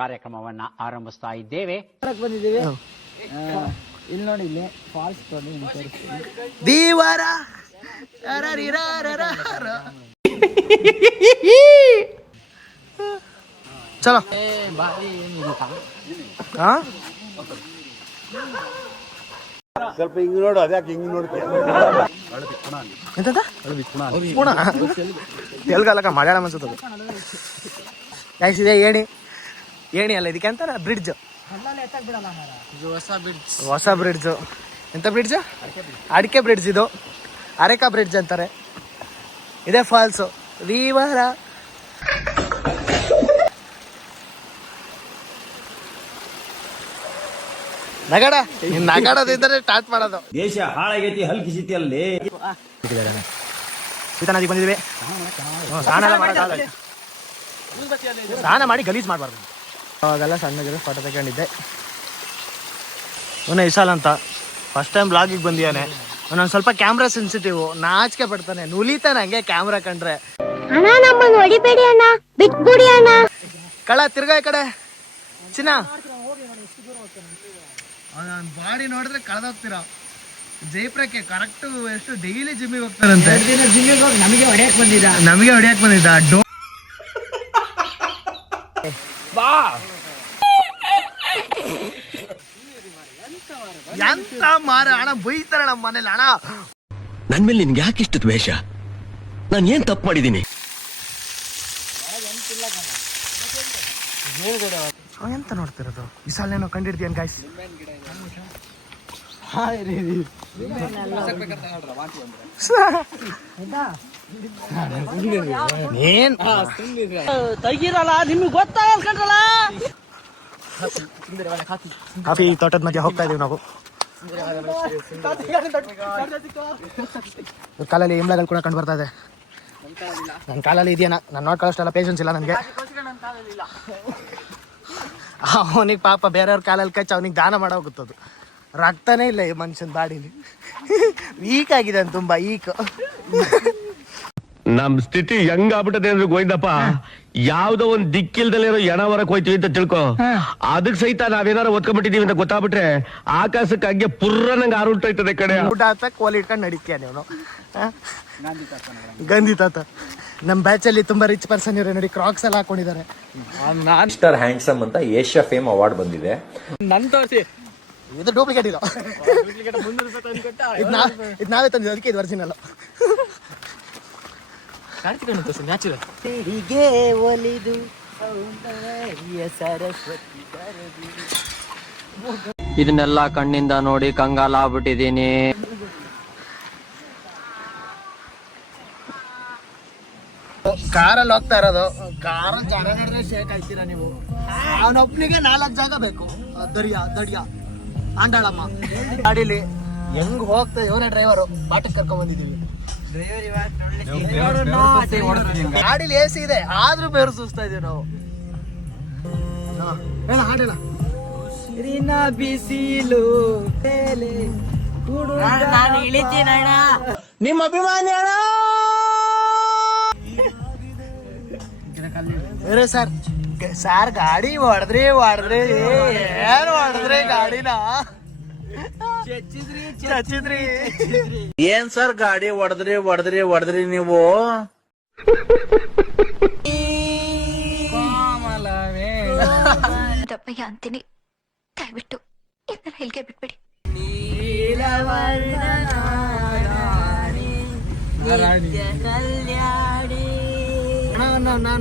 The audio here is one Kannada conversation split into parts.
ಕಾರ್ಯಕ್ರಮವನ್ನ ಆರಂಭಿಸ್ತಾ ಇದ್ದೇವೆ. ಬಂದಿದ್ದೀವಿ ಇಲ್ಲಿ ನೋಡಿ, ಇಲ್ಲಿ ಫಾಲ್ಸ್ ದೀವಾರ ಚಲೋ ಸ್ವಲ್ಪ ಹಿಂಗ್ ನೋಡು, ಅದ್ಯಾಕೆ ಹಿಂಗ್ ನೋಡ್ತೀಯ? ತೆಲುಗಲ್ಲಕ ಮಲಯಾಳಂ ಅನ್ಸುತ್ತದು. ಇದೆ ಏಣಿ ಏಣಿ ಅಲ್ಲ, ಇದಕ್ಕೆ ಅಂತಾರ ಬ್ರಿಡ್ಜ್, ಹೊಸ ಬ್ರಿಡ್ಜ್. ಎಂತ ಬ್ರಿಡ್ಜ್? ಅಡಿಕೆ ಬ್ರಿಡ್ಜ್. ಇದು ಅರೆಕಾ ಬ್ರಿಡ್ಜ್ ಅಂತಾರೆ. ಇದೇ ಫಾಲ್ಸು ದೀವಾರ. ನಗಡ ನಗಡದಿಂದಲೇ ಸ್ಟಾರ್ಟ್ ಮಾಡೋದು. ದೇಶ ಹಾಳಾಗೈತಿ, ಹಲ್ಕಿಸಿತಿ ಅಲ್ಲಿ ಸೀತಾ ನದಿಗೆ ಬಂದಿದ್ದೀವಿ. ಸ್ನಾನ ಮಾಡಿ ಗಲೀಜ್ ಮಾಡಬಾರ್ದು. ಅವಾಗೆಲ್ಲ ಸಣ್ಣಗಿರೋ ಫೋಟೋ ತಗೊಂಡಿದ್ದೆ. ಇವನೇ ವಿಶಾಲ್ ಅಂತ, ಫಸ್ಟ್ ಟೈಮ್ ಬ್ಲಾಗಿಗೆ ಬಂದಿಯಾನೆ. ನಾನು ಸ್ವಲ್ಪ ಕ್ಯಾಮ್ರಾ ಸೆನ್ಸಿಟಿವ್, ನಾಚಿಕೆ ಪಡ್ತಾನೆ, ನುಲಿತಾನೆ ಹಂಗೆ ಕ್ಯಾಮ್ರಾ ಕಂಡ್ರೆ. ಕಳ ತಿರ್ಗಾ ಈ ಕಡೆ ಚಿನ್ನ ಬಾಡಿ ನೋಡಿದ್ರೆ ಕಳೆದೋಗ್ತೀರಾ. ಜೈಪ್ರಕ್ಕೆ ಕರೆಕ್ಟ್ ಎಷ್ಟು ಡೈಲಿ ಜಿಮ್ಮಿಗೆ ಹೋಗ್ತಾರಂತೆ. ನಮಗೆ ಹೊಡೆಯಕ್ ಬಂದಿದ್ದ ಎಂತ ಮಾರ ಹಣ ಬೈತಾರೆ ನಮ್ಮ ಮನೇಲಿ. ಹಣ ನನ್ ಮೇಲೆ ನಿನ್ಗೆ ಯಾಕೆ ಇಷ್ಟು ದ್ವೇಷ? ನಾನು ಏನ್ ತಪ್ಪು ಮಾಡಿದ್ದೀನಿ? ಎಂತ ನೋಡ್ತಿರೋದು? ವಿಶಾಲೇನೋ ಕಂಡಿಡ್ತೀಯನ್ ಗಾಯ್ಸ್. ಏನ್ ತೆಗಿರಲ್ಲ, ನಿಮ್ಗೆ ಗೊತ್ತಾಗಲ್ಲ. ಕಾಫಿ ತೋಟದ ಮಧ್ಯೆ ಹೋಗ್ತಾ ಇದೀವಿ ನಾವು. ಕಾಲಲ್ಲಿ ಇಂಬ್ಳಗಳು ಕೂಡ ಕಂಡು ಬರ್ತಾ ಇದೆ. ನನ್ನ ಕಾಲಲ್ಲಿ ಇದೆಯಾ? ನಾನು ನೋಡ್ಕೊಳ್ಳೋಷ್ಟೆಲ್ಲ ಪೇಷನ್ಸ್ ಇಲ್ಲ ನನಗೆ. ಅವನಿಗೆ ಪಾಪ ಬೇರೆಯವ್ರ ಕಾಲಲ್ಲಿ ಕಚ್ಚಿ ಅವನಿಗೆ ದಾನ ಮಾಡೋಗುತ್ತದು. ರಕ್ತನೇ ಇಲ್ಲ ಈ ಮನುಷ್ಯನ ಬಾಡಿಲಿ. ವೀಕ್ ಆಗಿದೆ ಅಂತ, ತುಂಬಾ ವೀಕ್. ನಮ್ ಸ್ಥಿತಿ ಹೆಂಗಾಗ್ಬಿಟ್ಟದೆ ಅಂದ್ರೆ ಗೋಯ್ದಪ್ಪ, ಯಾವ್ದೋ ಒಂದ್ ದಿಕ್ಕಿಲ್ದಲ್ಲಿರೋ ಎಣ ಹೊರಕ್ ಹೋಯ್ತೀವಿ ಅಂತ ತಿಳ್ಕೊ. ಅದಕ್ ಸಹಿತ ನಾವೇನಾರು ಒತ್ಕೊಂಡ್ಬಿಟ್ಟಿದೀವಿ ಅಂತ ಗೊತ್ತಾಗ್ಬಿಟ್ರೆ ಆಕಾಶಕ್ಕೆ ಹಂಗೆ ಪುರ್ರ ನಂಗೆ ಆರುಂಟೋಯ್ತದೆ ಕಡೆ. ಊಟ ಆತ ಕೋಲ್ ಇಟ್ಕೊಂಡು ನಡೀತೀಯ ನೀನು. ಗಾಂಧಿ ತಾತ ನಮ್ ಬ್ಯಾಚ್ ಅಲ್ಲಿ ತುಂಬಾ ರಿಚ್ ಪರ್ಸನ್ ಇರೋ ನೋಡಿ, ಕ್ರಾಕ್ಸ್ ಎಲ್ಲ ಹಾಕೊಂಡಿದ್ದಾರೆ. ಮಿಸ್ಟರ್ ಹ್ಯಾಂಡ್ಸಮ್ ಅಂತ ಏಷ್ಯಾ ಫೇಮ್ ಅವಾರ್ಡ್ ಬಂದಿದೆ. ನನ್ ತೋರಿಸಿ, ಇದು ಡೂಪ್ಲಿಕೇಟ್ ಇಲ್ಲ, ಇದು ನಾವೇ ತಂದಿದ್ದು, ಅದಕ್ಕೆ ಇದು ಒರಿಜಿನಲ್. ಹೀಗೆ ಒಲಿದು ಸರಸ್ವತಿ. ಇದನ್ನೆಲ್ಲ ಕಣ್ಣಿಂದ ನೋಡಿ ಕಂಗಾಲ ಆಗ್ಬಿಟ್ಟಿದೀನಿ. ಕಾರಲ್ಲಿ ಹೋಗ್ತಾ ಇರೋದು, ಕಾರ್ ಜನ ನಡೆದ್ರೆ ಶೇಕ್ ಆಗ್ತೀರಾ ನೀವು. ಅವನೊಬ್ನಿಗೆ 4 ಜಾಗ ಬೇಕು. ದಡಿಯ ಆಂಡಾಳಮ್ಮ ಗಾಡಿಲಿ ಹೆಂಗ್ ಹೋಗ್ತಾ, ಇವರೇ ಡ್ರೈವರು. ಬಾಟಕ್ ಕರ್ಕೊಂಡ್ ಬಂದಿದೀವಿ. ಗಾಡಿಲಿ AC ಇದೆ, ಆದ್ರೂ ಬೇರು ಸುಸ್ತಾ ಇದೀವಿ ನಾವು. ಹೇಳ ಹಾಡೇಳ. ಬಿಸಿಲು ನಾನು ಇಳಿತೀನಣ್ಣ, ನಿಮ್ಮ ಅಭಿಮಾನಿ ಅಣ್ಣ. ಸರ್ ಗಾಡಿ ಹೊಡೆದ್ರಿ ಏನ್ ಹೊಡೆದ್ರಿ ಗಾಡಿನ? ಚಚ್ಚಿದ್ರಿ. ಏನ್ ಸರ್ ಗಾಡಿ ಹೊಡೆದ್ರಿ ನೀವು? ದಪ್ಪಯ್ಯ ಅಂತೀನಿ, ದಯವಿಟ್ಟು ಇದನ್ನ ಇಲ್ಲಿಗೆ ಬಿಟ್ಬಿಡಿ.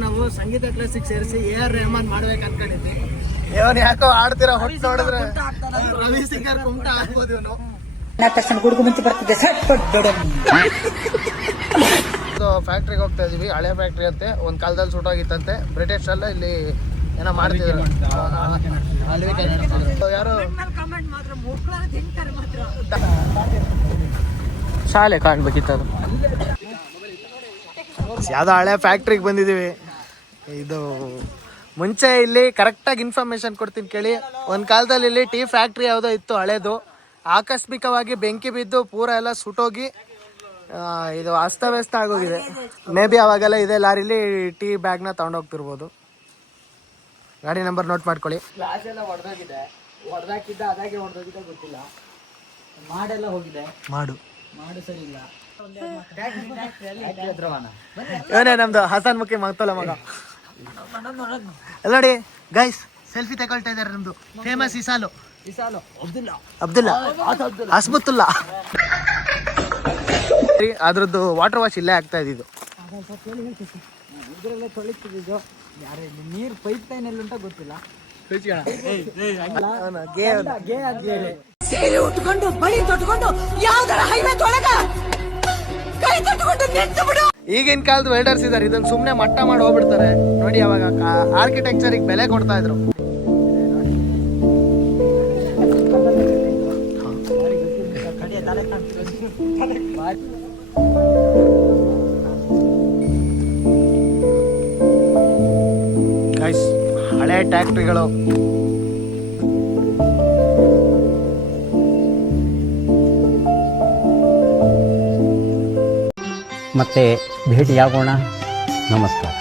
ನಾವು ಸಂಗೀತ ಕ್ಲಾಸಿಗೆ ಸೇರಿಸಿ AR ರೆಹಮಾನ್ ಮಾಡ್ಬೇಕು ಅನ್ಕೊಂಡಿದ್ವಿ. ಇವನ್ ಯಾಕೋ ಆಡ್ತೀರಾ, ಹೊಟ್ಟು ನೋಡಿದ್ರೆ ರವಿ ಸಿಂಗರ್ ಕುಮಟ ಆಗ್ಬೋದು ಇವನು. ಫ್ಯಾಕ್ಟ್ರಿಗೆ ಹೋಗ್ತಾ ಇದೀವಿ, ಹಳೆ ಫ್ಯಾಕ್ಟ್ರಿ ಅಂತೆ. ಒಂದ್ ಕಾಲದಲ್ಲಿ ಸುಟ್ಟೋಗಿತ್ತಂತೆ. ಬ್ರಿಟಿಷ್ ಎಲ್ಲ ಇಲ್ಲಿ ಏನೋ ಮಾಡ್ತಿದ್ರು. ಯಾರು ಶಾಲೆ ಕಾಣ್ಬೇಕಿತ್ತು. ಯಾವ್ದೋ ಹಳೆ ಫ್ಯಾಕ್ಟ್ರಿಗೆ ಬಂದಿದ್ದೀವಿ. ಇದು ಮುಂಚೆ ಇಲ್ಲಿ ಕರೆಕ್ಟಾಗಿ ಇನ್ಫಾರ್ಮೇಶನ್ ಕೊಡ್ತೀನಿ ಕೇಳಿ. ಒಂದು ಕಾಲದಲ್ಲಿ ಇಲ್ಲಿ ಟೀ ಫ್ಯಾಕ್ಟ್ರಿ ಯಾವುದೋ ಇತ್ತು ಹಳೇದು. ಆಕಸ್ಮಿಕವಾಗಿ ಬೆಂಕಿ ಬಿದ್ದು ಪೂರ ಎಲ್ಲ ಸುಟ್ಟೋಗಿ ಇದು ಅಸ್ತವ್ಯಸ್ತ ಆಗೋಗಿದೆ. ಮೇ ಬಿ ಅವಾಗೆಲ್ಲ ಇದೇ ಲಾರಿಲಿ ಟೀ ಬ್ಯಾಗ್ನ ತಗೊಂಡೋಗ್ತಿರ್ಬೋದು. ಗಾಡಿ ನಂಬರ್ ನೋಟ್ ಮಾಡ್ಕೊಳ್ಳಿ. ಗ್ಲಾಸ್ ಎಲ್ಲ ಹೊಡೆದೋಗಿದೆ, ಹೊಡೆದಾಕಿದ್ದ ಅದಾಗೆ ಹೊಡೆದೋಗಿದ್ದ ಗೊತ್ತಿಲ್ಲ. ಮಾಡೆಲ್ಲ ಹೋಗಿದೆ, ಮಾಡು ಸರಿ ಇಲ್ಲ. ಇವನೇ ನಮ್ದು ಹಸನ್ ಮುಖಿ ಮತ್ತಲ್ಲ ಮಗ. ನೋಡಿ ಗೈಸ್, ಸೆಲ್ಫಿ ತಗೊಳ್ತಾ ಇದಾರೆ ನಮ್ದು ಫೇಮಸ್ ಇಸಾಲು ಅಬ್ದುಲ್ಲಾ ಹಸ್ಬುತ್ತುಲ್ಲಾ. ಅದ್ರದ್ದು ವಾಟರ್ ವಾಶ್ ಇಲ್ಲೇ ಆಗ್ತಾ ಇದ್ದಿದ್ದು. ಇದ್ರಲ್ಲೇ ತೊಳಿತಿದ್ದು ಯಾರೇ ನೀರು ಪೈಪ್ ಲೈನ್ ಎಲ್ಲ ಅಂತ ಗೊತ್ತಿಲ್ಲ. ಸೀರೆ ಉಟ್ಕೊಂಡು ಬಳಿ ತೊಟ್ಕೊಂಡು ಯಾವ್ದಾರ ಹೈವೇ ತೊಳಗ ಕೈ ತೊಟ್ಕೊಂಡು ನಿಂತು ಬಿಡು. ಈಗಿನ ಕಾಲದ ವೆಲ್ಡರ್ಸ್ ಇದಾರೆ, ಇದನ್ನ ಸುಮ್ನೆ ಮಟ್ಟ ಮಾಡಿ ಹೋಗ್ಬಿಡ್ತಾರೆ. ನೋಡಿ ಅವಾಗ ಆರ್ಕಿಟೆಕ್ಚರ್ ಬೆಲೆ ಕೊಡ್ತಾ ಇದ್ರು. ಗೈಸ್, ಹಳೆ ಟ್ಯಾಕ್ಟ್ರಿಗಳು ಮತ್ತೆ ಭೇಟಿಯಾಗೋಣ. ನಮಸ್ಕಾರ.